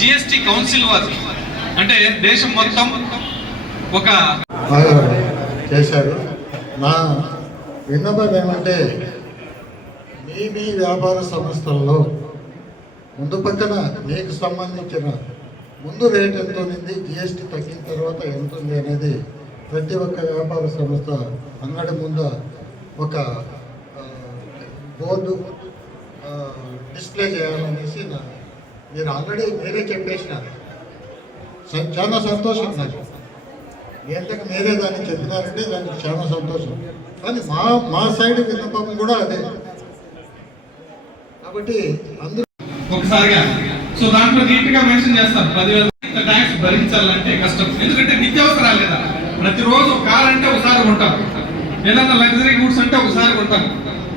GST council వారు అంటే దేశం మొత్తం ఒక బాగా చేశారు. నా విన్నపం ఏమంటే మీ మీ వ్యాపార సంస్థల్లో ముందు పక్కన మీకు సంబంధించిన ముందు రేట్ ఎంత ఉంది జిఎస్టీ తగ్గిన తర్వాత ఎంత ఉంది అనేది ప్రతి ఒక్క వ్యాపార సంస్థ అంగడి ముందు ఒక బోర్డు డిస్ప్లే చేయాలనేసి నా మీరు ఆల్రెడీ మీరే చెప్పేసినారు. చాలా సంతోషం నాకు ఎంతకు మీరే దాన్ని చెప్పినారంటే దానికి చాలా సంతోషం. కానీ మా మా సైడ్ విన్నపం కూడా అదే. కాబట్టి అందరూ ఒకసారిగా సో దాంట్లో నీట్గా మెన్షన్ చేస్తాం. పదివేల ట్యాక్స్ భరించాలంటే కష్టం. ఎందుకంటే నిత్యావసరాలు లేదా? ప్రతిరోజు కార్ అంటే ఒకసారి కొంటాం. ఏదన్నా లగ్జరీ గూడ్స్ అంటే ఒకసారి కొంటాం.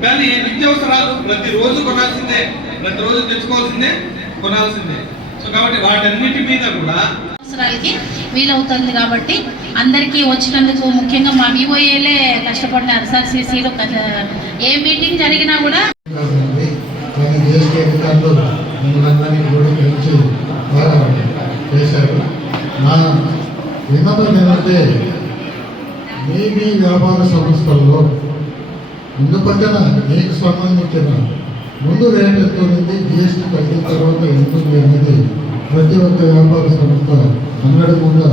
కానీ నిత్యావసరాలు ప్రతిరోజు కొనాల్సిందే. ప్రతిరోజు తెచ్చుకోవాల్సిందే. కొనాల్సిందే. సో కాబట్టి వాటన్నిటి మీద కూడా అవసరాలకి వీలవుతుంది కాబట్టి అందరికీ వచ్చినందుకు ముఖ్యంగా మా వివోఏలే కష్టపడినారు సార్ సిసిలో ఏ మీటింగ్ జరిగినా కూడా విన్నపం ఏంటంటే మీ మీ వ్యాపార సంస్థల్లో ముందు పక్కన మీకు సంబంధించిన ముందు రేట్ ఎంత ఉంది జిఎస్టీ తగ్గిన తర్వాత ఉంటుంది అనేది ప్రతి ఒక్క వ్యాపార సంస్థ అన్నడకుండా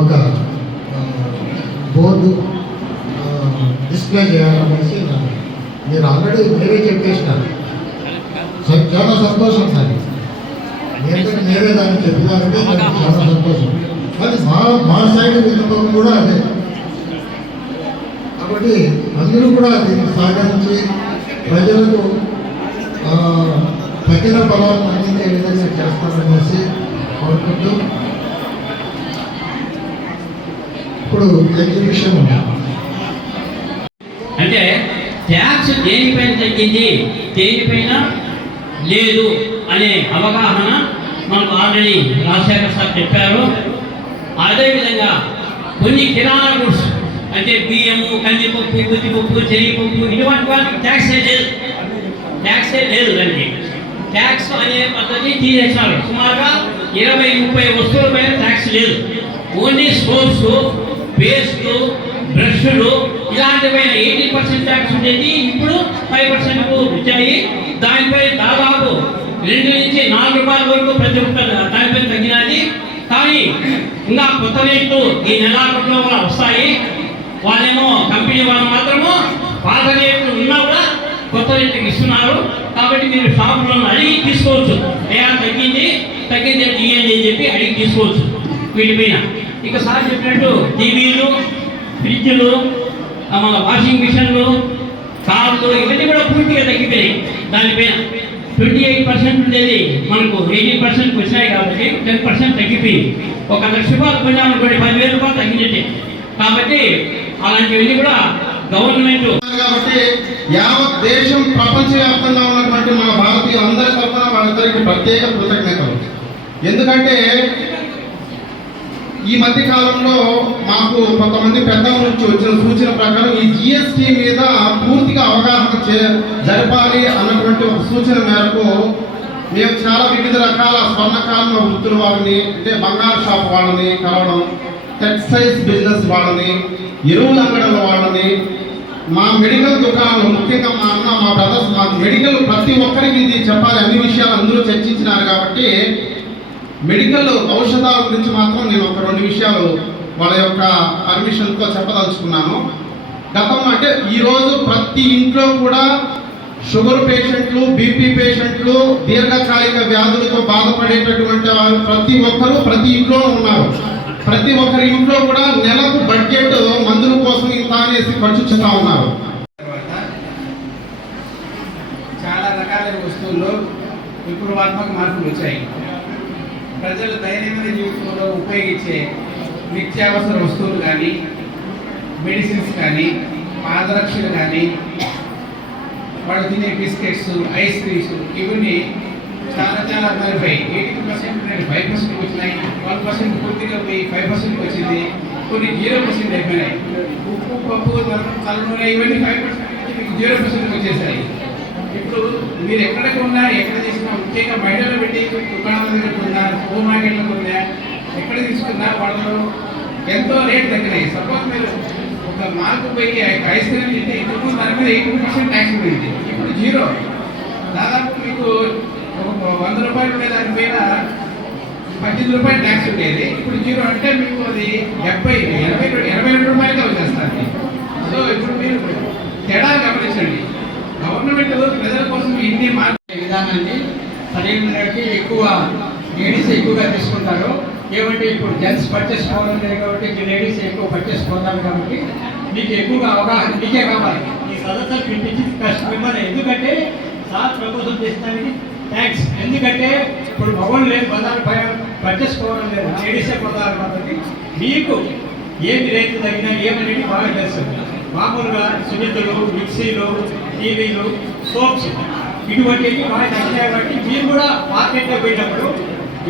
ఒక బోర్డు డిస్ప్లే చేయాలనేసి నా మీరు ఆల్రెడీ మీరే చెప్పేసినారు. చాలా సంతోషం సార్. ఎందుకంటే మీరే దాన్ని చెప్పినారంటే నాకు చాలా సంతోషం. కానీ మా మా సైడ్ విన్నపం కూడా అదే. కాబట్టి అందరూ కూడా దీన్ని సహకరించి ప్రజలకు తగిన బలాలను అందించే విధంగా చేస్తామనేసి కోరుకుంటూ ఇప్పుడు ఎగ్జిబిషన్ అంటే ట్యాక్స్ దేనిపైన తగ్గింది? దేనిపైన లేదు అనే అవగాహన మనకు ఆల్రెడీ రాజశేఖర్ సార్ చెప్పారు. అదేవిధంగా కొన్ని కిరాణా గుడ్స్ అంటే బియ్యము కందిపప్పు గుత్తిపప్పు శనగపప్పు ఇటువంటి వాటికి ట్యాక్స్ లేదు. ట్యాక్సే లేదు దానికి. ట్యాక్స్ అనే పద్ధతి తీసేసారు సుమారుగా ఇరవై ముప్పై వస్తువుల పైన ట్యాక్స్ లేదు. ఓన్లీ సోప్స్ పేస్ట్ బ్రష్లు ఇలాంటివైన ఎయిటీ పర్సెంట్ ట్యాక్స్ ఉండేది. ఇప్పుడు ఫైవ్ పర్సెంట్ వచ్చాయి. దానిపై దాదాపు రెండు నుంచి నాలుగు రూపాయల వరకు ప్రతి ఒక్క దానిపై తగ్గినది. కానీ ఇంకా కొత్త రేట్లు ఈ నెలాఖరులో వస్తాయి. వాళ్ళేమో కంపెనీ వాళ్ళు మాత్రము పాత రేట్లు ఉన్నా కూడా కొత్త రేట్లకు ఇస్తున్నారు. కాబట్టి మీరు షాపులను అడిగి తీసుకోవచ్చు. ఏమైనా తగ్గింది తగ్గింది అంటే ఇవ్వండి అని చెప్పి అడిగి తీసుకోవచ్చు వీటిపైన ఇక సార్ చెప్పినట్టు టీవీలు ఫ్రిడ్జ్లు మన వాషింగ్ మిషన్లు కార్లు ఇవన్నీ కూడా పూర్తిగా తగ్గిపోయాయి దానిపైన ట్వంటీ ఎయిట్ పర్సెంట్ ఉండేది మనకు ఎయిటీన్ పర్సెంట్ వచ్చినాయి కాబట్టి టెన్ పర్సెంట్ తగ్గిపోయింది. ఒక లక్ష రూపాయలు కొన్నామనుకోండి పదివేల రూపాయలు తగ్గినట్టే కాబట్టి అలాంటివన్నీ కూడా గవర్నమెంట్ కాబట్టి యావత్ దేశం ప్రపంచవ్యాప్తంగా ఉన్నటువంటి మన భారతీయులందరి తరఫున వాళ్ళందరికీ ప్రత్యేక కృతజ్ఞతలు. ఎందుకంటే ఈ మధ్య కాలంలో మాకు కొంతమంది పెద్దల నుంచి వచ్చిన సూచన ప్రకారం ఈ జిఎస్టి మీద పూర్తిగా అవగాహన చే జరపాలి అన్నటువంటి ఒక సూచన మేరకు మేము చాలా వివిధ రకాల స్వర్ణకాలం వృత్తుల వాళ్ళని అంటే బంగారు షాప్ వాళ్ళని కలవడం టెక్స్టైల్స్ బిజినెస్ వాళ్ళని ఎరువుల అంగడుల వాళ్ళని మా మెడికల్ దుకాణంలో ముఖ్యంగా మా అన్న మా బ్రదర్స్ మా మెడికల్ ప్రతి ఒక్కరికి ఇది చెప్పాలి. అన్ని విషయాలు అందరూ చర్చించినారు కాబట్టి మెడికల్ ఔషధాల గురించి మాత్రం నేను ఒక రెండు విషయాలు వాళ్ళ యొక్క పర్మిషన్తో చెప్పదలుచుకున్నాను. గతం అంటే ఈరోజు ప్రతి ఇంట్లో కూడా షుగర్ పేషెంట్లు బీపీ పేషెంట్లు దీర్ఘకాలిక వ్యాధులతో బాధపడేటటువంటి వారు ప్రతి ఒక్కరూ ప్రతి ఇంట్లో ఉన్నారు. ప్రతి ఒక్కరి ఇంట్లో కూడా నెలకు బడ్జెట్ ఇంత ఉన్నారు. చాలా రకాల వస్తువుల్లో విప్లవాత్మక మార్పులు వచ్చాయి. ప్రజలు దైనందిన జీవితంలో ఉపయోగించే నిత్యావసర వస్తువులు కానీ మెడిసిన్స్ కానీ పాదరక్షలు కానీ వాళ్ళు తినే బిస్కెట్స్ ఐస్ క్రీమ్స్ ఇవన్నీ చాలా చాలా మారిపోయి ఎయిటీ పర్సెంట్ నేను ఫైవ్ పర్సెంట్ వచ్చినాయి. వన్ పర్సెంట్ పూర్తిగా పోయి ఫైవ్ పర్సెంట్ వచ్చింది. కొన్ని జీరో పర్సెంట్ అయిపోయినాయి. ఉప్పు పప్పు తల- ఇవన్నీ ఫైవ్ పర్సెంట్ జీరో పర్సెంట్ వచ్చేసాయి ఇప్పుడు మీరు ఎక్కడ కొన్నా ఎక్కడ తీసుకున్నా ముఖ్యంగా బయటలో పెట్టి దుకాణాల దగ్గర కొన్నా సూపర్ మార్కెట్లో కొన్నా ఎక్కడ తీసుకున్నా వాళ్ళు ఎంతో రేట్ దగ్గర సపోజ్ మీరు ఒక మార్కు పోయి ఐస్ క్రీమ్ తింటే ఇంతకు దాని మీద ఎయిటీ పర్సెంట్ ట్యాక్స్ పడింది ఇప్పుడు జీరో దాదాపు మీకు ఒక వంద రూపాయలు ఉండే దాని మీద పద్దెనిమిది రూపాయలు ట్యాక్స్ ఉండేది ఇప్పుడు జీరో అంటే మీకు అది డెబ్బై ఎనభై రెండు- ఎనభై రెండు రూపాయలుగా వచ్చేస్తుంది సో ఇప్పుడు మీరు తేడా గమనించండి. గవర్నమెంట్ ప్రజల కోసం ఇన్ని మార్చే విధానాన్ని సరైనకి ఎక్కువ లేడీస్ ఎక్కువగా తీసుకుంటారు ఏమంటే ఇప్పుడు జెంట్స్ పర్చేస్ పోవడం లేదు కాబట్టి లేడీస్ ఎక్కువ పర్చేస్ పోతారు కాబట్టి మీకు ఎక్కువగా అవగాహన మీకే కావాలి. ఈ సదస్సులు పిలిపించి కష్టం మిమ్మల్ని ఎందుకంటే సార్ ప్రపోజల్ చేస్తానికి థ్యాంక్స్ ఎందుకంటే ఇప్పుడు మగవాళ్ళు లేదు బజార్ భయం పర్చేస్ పోవడం లేదు లేడీసే పోతారు కాబట్టి మీకు ఏమి రేట్లు తగ్గినా ఏమనేది బాగా తెలుస్తుంది మామూలుగా సున్నితలు మిక్సీలు టీవీలు సోప్స్ ఇటువంటివి బాగా తగ్గినాయి కాబట్టి మీరు కూడా మార్కెట్లో పోయినప్పుడు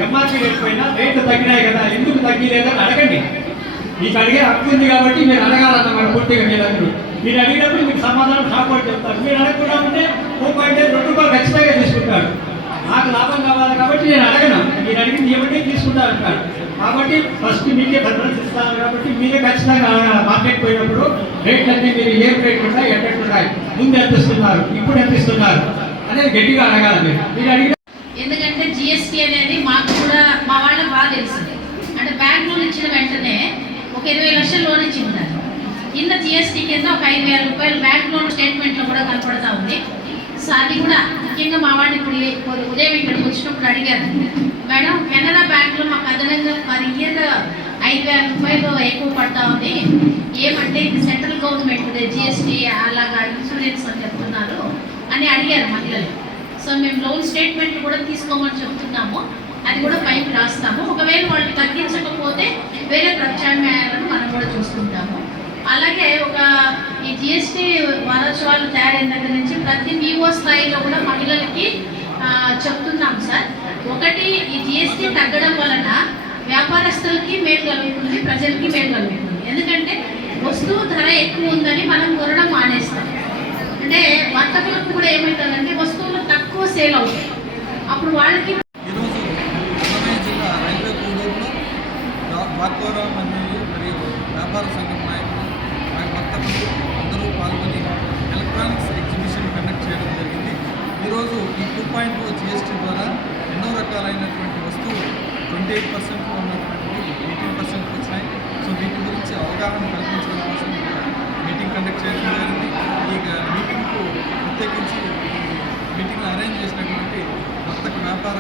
ఎంఆర్పీ లేకపోయినా రేట్లు తగ్గినాయి కదా ఎందుకు తగ్గిలేదని అడగండి. మీకు అడిగే హక్కు ఉంది కాబట్టి మీరు అడగాలన్నమాట పూర్తిగా మీరందరూ మీరు అడిగినప్పుడు మీకు సమాధానం సాపోర్ట్ చెప్తారు. మీరు అడగకుండా ఉంటే ఓ పాయింట్ రెండు రూపాయలు ఖచ్చితంగా తీసుకుంటారు. నాకు లాభం కావాలి కాబట్టి నేను అడగను. మీరు అడిగింది ఏమంటే తీసుకుంటారు అంటారు కాబట్టి ఫస్ట్ మీకే భద్రత ఇస్తాను కాబట్టి మీరే ఖచ్చితంగా మార్కెట్ పోయినప్పుడు రేట్లన్నీ మీరు ఏం రేట్లు ఉన్నాయి ఉంటాయి ముందు ఎంత ఇస్తున్నారు ఇప్పుడు ఎంత ఇస్తున్నారు అనేది గట్టిగా అడగాలి మీరు. మీరు అడిగిన ఎందుకంటే జిఎస్టీ అనేది మాకు కూడా మా వాళ్ళకి బాగా తెలిసింది అంటే బ్యాంక్ లోన్ ఇచ్చిన వెంటనే ఒక ఇరవై లక్షల లోన్ ఇచ్చి ఉన్నారు. కింద జిఎస్టీ కింద ఒక ఐదు వేల రూపాయలు బ్యాంక్ లోన్ స్టేట్మెంట్లో కూడా కనపడతా ఉంది. సో అది కూడా ముఖ్యంగా మా వాడిని ఇప్పుడు ఉదయం ఇక్కడికి వచ్చినప్పుడు అడిగారు. మేడం కెనరా బ్యాంక్లో మాకు అదనంగా పర్ ఇయర్ ఐదు వేల రూపాయలు ఎక్కువ పడతా ఉంది. ఏమంటే ఇది సెంట్రల్ గవర్నమెంట్ జిఎస్టీ అలాగా ఇన్సూరెన్స్ అని చెప్తున్నారు అని అడిగారు మహిళలు. సో మేము లోన్ స్టేట్మెంట్ కూడా తీసుకోమని చెప్తున్నాము. అది కూడా పైకి రాస్తాము. ఒకవేళ వాళ్ళు తగ్గించకపోతే వేరే ప్రత్యామ్నాయాలను మనం కూడా చూసుకుంటాము. అలాగే ఒక ఈ జిఎస్టీ వారోత్సవాలు తయారైన దగ్గర నుంచి ప్రతి వివో స్థాయిలో కూడా మహిళలకి ఆ, చెప్తున్నాం సార్ ఒకటి ఈ జిఎస్టీ తగ్గడం వలన వ్యాపారస్తులకి మేలు కలుగుతుంది ప్రజలకి మేలు కలుగుతుంది. ఎందుకంటే వస్తువు ధర ఎక్కువ ఉందని మనం కొనడం మానేస్తాం. అంటే వర్తకులకు కూడా ఏమవుతుందంటే వస్తువులు తక్కువ సేల్ అవుతాయి. అప్పుడు వాళ్ళకి జిల్లా రైల్వే కోడూరులో వ్యాపార సంఘం నాయకులు మరియు వర్తకులు అందరూ పాల్గొని ఎలక్ట్రానిక్స్ ఎగ్జిబిషన్ కండక్ట్ చేయడం జరిగింది. ఈరోజు ఈ టూ పాయింట్ టూ జిఎస్టీ ద్వారా ఎన్నో రకాలైనటువంటి ట్వంటీ ఎయిట్ పర్సెంట్ ఉన్నటువంటి ఎయిటీన్ పర్సెంట్ వచ్చినాయి. సో వీటి గురించి అవగాహన కల్పించడం కోసం మీటింగ్ కండక్ట్ చేయడం జరిగింది. ఈ మీటింగ్కు ప్రత్యేకించి మీటింగ్ అరేంజ్ చేసినటువంటి వర్తక వ్యాపార